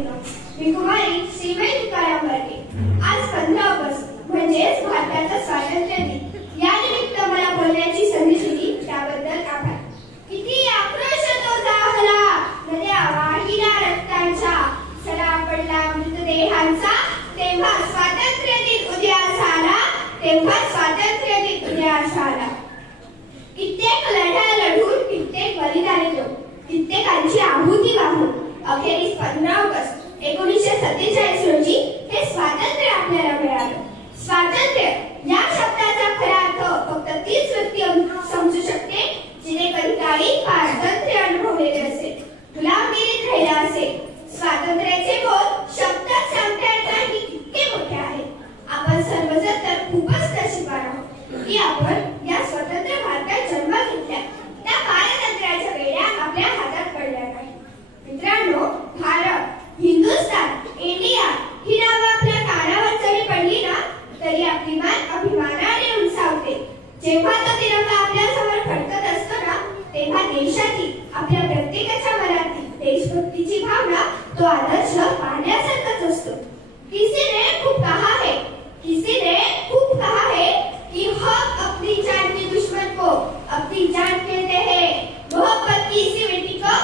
मैत्रिणी, मी कुमारी श्रीमय तुकाराम वर्गे. आज 15 ऑगस्ट म्हणजेच भारताचा स्वातंत्र्य दिन या निमित्त मला बोलण्याची संधी दिली त्याबद्दल आभार. किती आक्रोश तो जाहला, नद्या वाहिल्या रक्तांच्या, सडा पडला मृतदेहांचा, तेव्हा स्वातंत्र्य दिन उदयास आला, तेव्हा स्वातंत्र्य दिन उदयास आला. कित्येक लढ्या लढून, कित्येक बलिदाने देऊन, कित्येकांची आहुती वाहून अखेरीस 15 ऑगस्ट 1947 रोजी हे स्वातंत्र्य आपल्याला मिळालं. स्वातंत्र्य या शब्दाचा खरा अर्थ फक्त तीच व्यक्ती समजू शकते जिने कधी काळी स्वातंत्र्य अनुभवलेले असेल, गुलामगिरीत राहिला असेल. स्वातंत्र्याचे बोल शब्दात सांगता येत नाही इतके मोठे आहेत. आपण सर्वजण तर खूपच नशीबवान आहोत की आपण या स्वतंत्र भारतात जन्म घेतला. त्या पारतंत्र्याच्या वेळा आपल्या हातात पडल्या नाही. मित्रांनो, भारत, हिंदुस्तान, इंडिया ही नावं आपल्या कानावर जरी पडली ना तरी आपली मान अभिमानाने उंचावते. जेव्हा तो तिरंगा आपल्या समोर फडकत असतो ना तेव्हा देशातील आपल्या प्रत्येकाच्या मनातील देशभक्तीची भावना, तो आदर्श पाहण्यासारखाच असतो. किसी ने खूप कहा है, किसी ने खूप कहा है कि हक अपनी जान के दुश्मन को अपनी जान कहते हैं, मोहब्बत की इसी मिट्टी को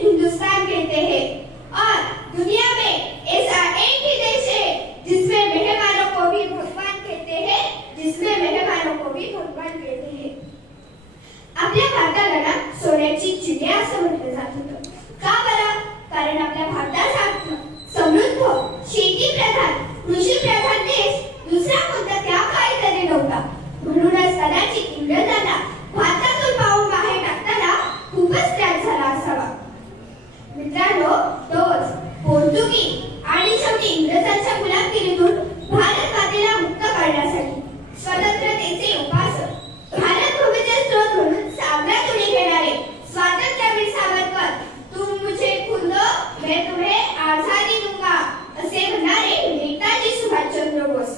हिंदुस्तान कहते हैं. और दुनिया में ऐसा एक ही देश है जिसमें मेहमानों को भी भगवान कहते हैं, जिसमें मेहमानों को भी भगवान कहते हैं. आपल्या भारताला ना सोन्याची चिडिया असं म्हटलं जात होतं. का बरं? कारण आपल्या भारताचा समृद्ध, शेती प्रधान, कृषी प्रधान देश दुसरा कोणता त्या काळी तरी नव्हता. म्हणूनच कदाचित इंग्रजांना भारतातून पाऊल बाहेर टाकताना खूपच त्रास झाला असावा. मित्रांनो, तोच पोर्तुगीज आणि शेवटी इंग्रजांच्या गुलामगिरीतून भारत मातेला मुक्त करण्यासाठी स्वतंत्रतेचे उपासक, भारत भूमीचे स्रोत म्हणून सागरात उडी घेणारे स्वातंत्र्यवीर सावरकर, तुम मुझे खून दो मैं तुम्हें आजादी दूंगा असे म्हणणारे नेताजी सुभाषचंद्र बोस.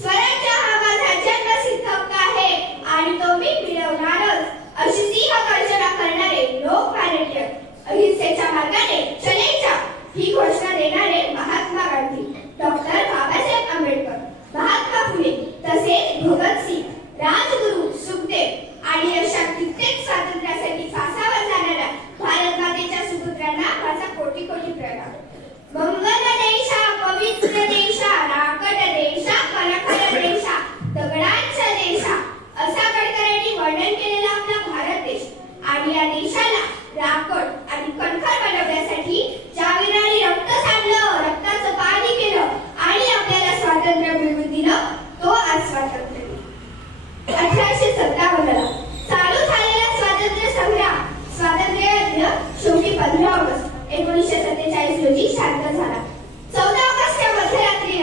स्वराज्य हा माझा जन्मसिद्ध हक्क आहे आणि तो मी मिळवणारच अशी सिंह गर्जना करणारे लोकमान्य, अहिंसेच्या मार्गाने चलेचा ही घोषणा देणारे महात्मा गांधी, डॉक्टर बाबासाहेब आंबेडकर, महात्मा फुले तसेच भगतसिंग, राजगुरू, सुखदेव आणि अशा कित्येक स्वातंत्र्यासाठी फासावर जाणाऱ्या भारत मातेच्या सुपुत्रांना माझा कोटी कोटी प्रणाम. मंगल देशा, पवित्र देशा, राकट देशा, कणखर देशा, दगडांचा देशा असा गडकरींनी वर्णन केलेला आपला भारत देश आणि या देशाला राकट आणि कणखर बनवण्यासाठी ज्या वीरांनी रक्त सांडलं, रक्ताचं पाणी केलं आणि आपल्याला स्वातंत्र्य मिळवून दिलं तो आज स्वातंत्र्य. 1857 ला चालू झालेला स्वातंत्र्य संग्राम, स्वातंत्र्य शेवटी 15 ऑगस्ट 1947 रोजी शांत झाला. 14 ऑगस्टच्या मध्यरात्री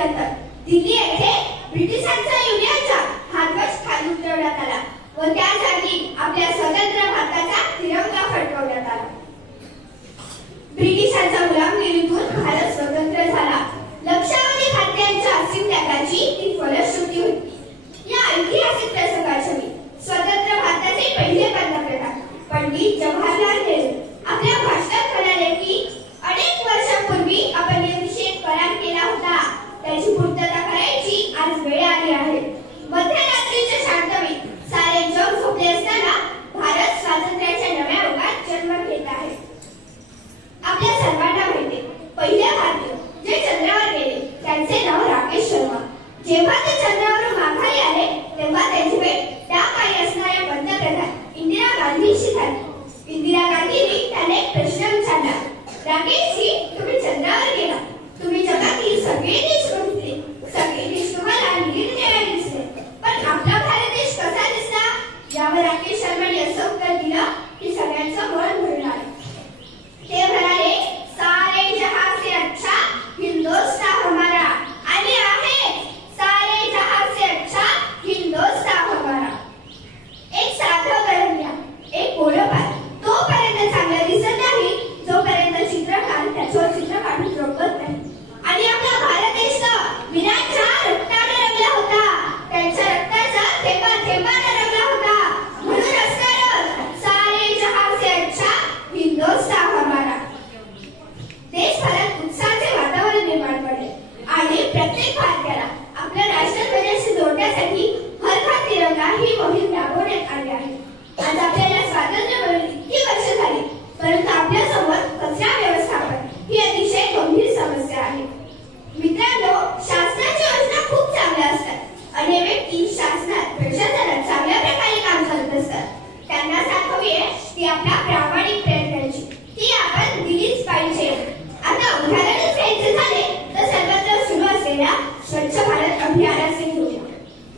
अभियानाचे घेऊया.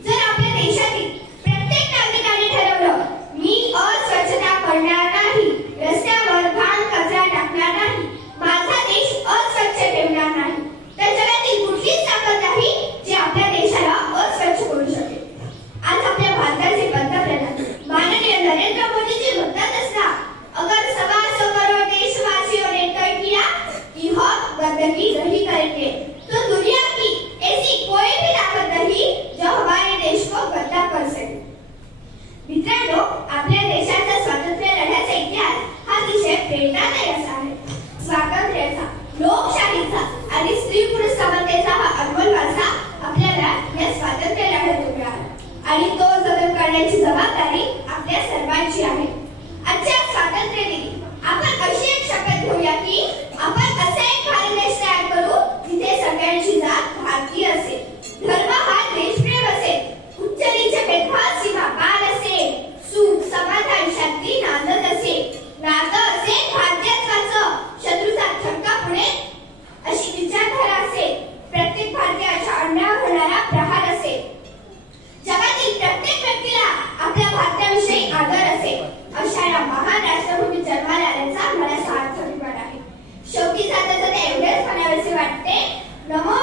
जर आपल्या देशातील प्रत्येक नागरिकाने ठरवलं, मी अस्वच्छता करणार नाही, रस्त्यावर घाण कचरा टाकणार नाही, माझा देश अस्वच्छ ठेवणार नाही, तर जगातील कुठलीच ताकद नाही जी आपल्या देशाला अस्वच्छ करू शकेल. आज आपल्या भारताचे पंतप्रधान माननीय नरेंद्र मोदी जी म्हणतात असता, अगर 125 करोड़ देशवासियों ने तय किया कि हम गंदगी नहीं करेंगे, तो दुनिया की ऐसी कोई भी ताकत नहीं जो हमारे देश को गंदा कर सके. मित्रांनो, आपल्या देशाचा स्वातंत्र्य लढ्याचा इतिहास हा अतिशय प्रेरणादायी असा आहे. स्वातंत्र्याचा, लोकशाहीचा आणि स्त्री पुरुष समानतेचा हा अनमोल वारसा आपल्याला या स्वातंत्र्य लढ्यातून मिळाला आणि तो जतन करण्याची जबाबदारी आपल्या सर्वांची आहे. आजच्या स्वातंत्र्य दिनी आपण अशी एक शपथ घेऊया की आपण असा एक भारत देश तयार करू जिथे सगळ्यांची जात भारतीय असेल, धर्म हा देशप्रेम असेल, उच्च नीच भेदभाव सीमा पार असेल, सुख समाधान शांती नांदत असेल, नातं असेल भारतीयत्वाचं, शत्रूचा थक्का पुढे अशी विचारधारा असेल, प्रत्येक भारतीयाच्या अन्याय होणारा प्रहार असेल, जगातील प्रत्येक व्यक्तीला आपल्या भारताविषयी आदर असेल, अशा या महान राष्ट्रभूमीत जन्माला आल्याचा मला सार्थ अभिमान आहे. शेवटी जाता जाता एवढेच म्हणावेसे वाटते, नमो